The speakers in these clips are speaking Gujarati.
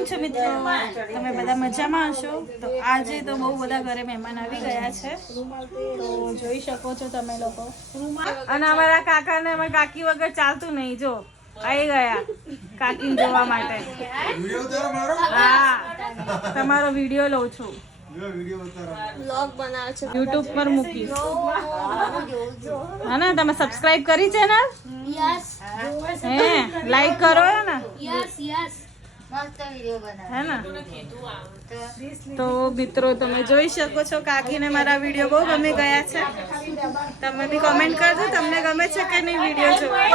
કેમ છો મિત્રો? તમે બધા મજામાં હશો? તો આજે તો બહુ બધા ઘરે મહેમાન આવી ગયા છે, તો જોઈ શકો છો તમે લોકો. અને અમારા કાકા ને અમારા કાકી વગર ચાલતું નહીં. જો આવી ગયા કાકી જોવા માટે. હા, તમારો વિડીયો લઉં છું. વ્લોગ બનાવે છે, YouTube પર મૂકીશ. હા ને, તમે સબસ્ક્રાઇબ કરી ચેનલ? યસ હે, લાઈક કરો ને? યસ યસ હે ને? તો મિત્રો તમે જોઈ શકો છો કાકીને મારા વિડીયો બહુ ગમી ગયા છે. તમે બી કમેન્ટ કરજો તમને ગમે છે કે નહીં વિડીયો જોવા.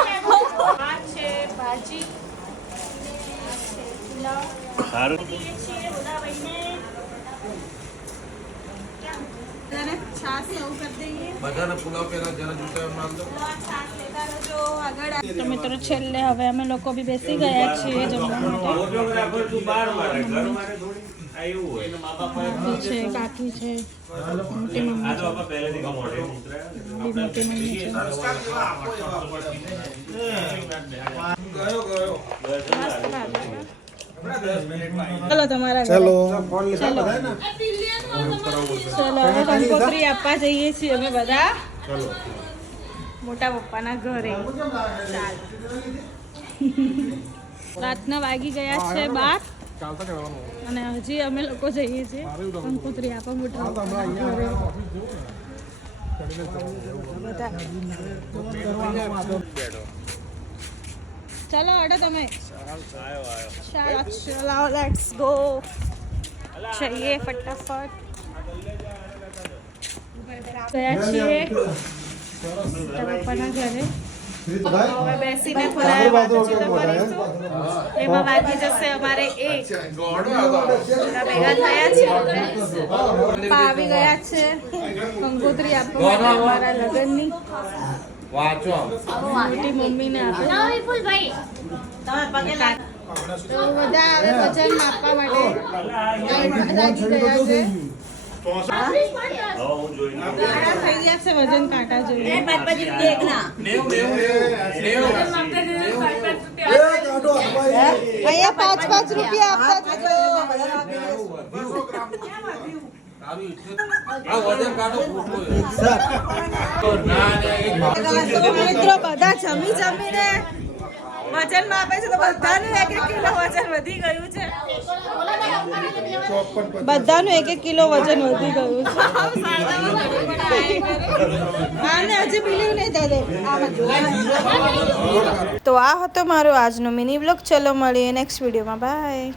આ છે ભાજી, છાશ સર્વ કરી દઈએ. બધાને પુલાવ પેલા જરા જૂતા માલ દો. તો મિત્રો છેલ્લે હવે અમે લોકો બી બેસી ગયા છીએ જમવા માટે. છે કાકી છે, મોટી મમ્મી છે, મોટી મમ્મી છે. ચલો તમારા ચલો હવે કંકોત્રી આપવા જઈએ છીએ અમે બધા મોટા પપ્પાના ઘરે. રાતના વાગી ગયા છે 12 અને હજી અમે લોકો જઈએ છીએ કંકોત્રી આપવા મોટા પપ્પાના ઘરે. ચલો અડો તમે. ચલો લેટ્સ ગો. જઈએ ફટાફટ. ગયા છીએ પપ્પાના ઘરે. હવે બેસીને થોડા વાતચીતો કરીશું. એમાં વાગી જશે અમારે 1. ભેગા થયા છે પપ્પા આવી ગયા છે કંકોત્રી આપવા માટે અમારા લગ્નની. મોટી મમ્મીને આપે તો બધા આવે વજન માપવા માટે. લાગી ગયા છે, થઈ ગયા છે વજન કાંટા જોઈએ. અહીંયા 5-5 રૂપિયા મિત્રો બધા જમીને વજન માપે છે તો બધાનું 1-1 કિલો વજન વધી ગયું છે. બધાનું 1-1 કિલો વજન વધી ગયું છે. આને હજી બિલીવ નહીં થતો. તો આ હતો મારો આજનો મિની બ્લોગ. ચલો મળીએ નેક્સ્ટ વિડીયોમાં. બાય.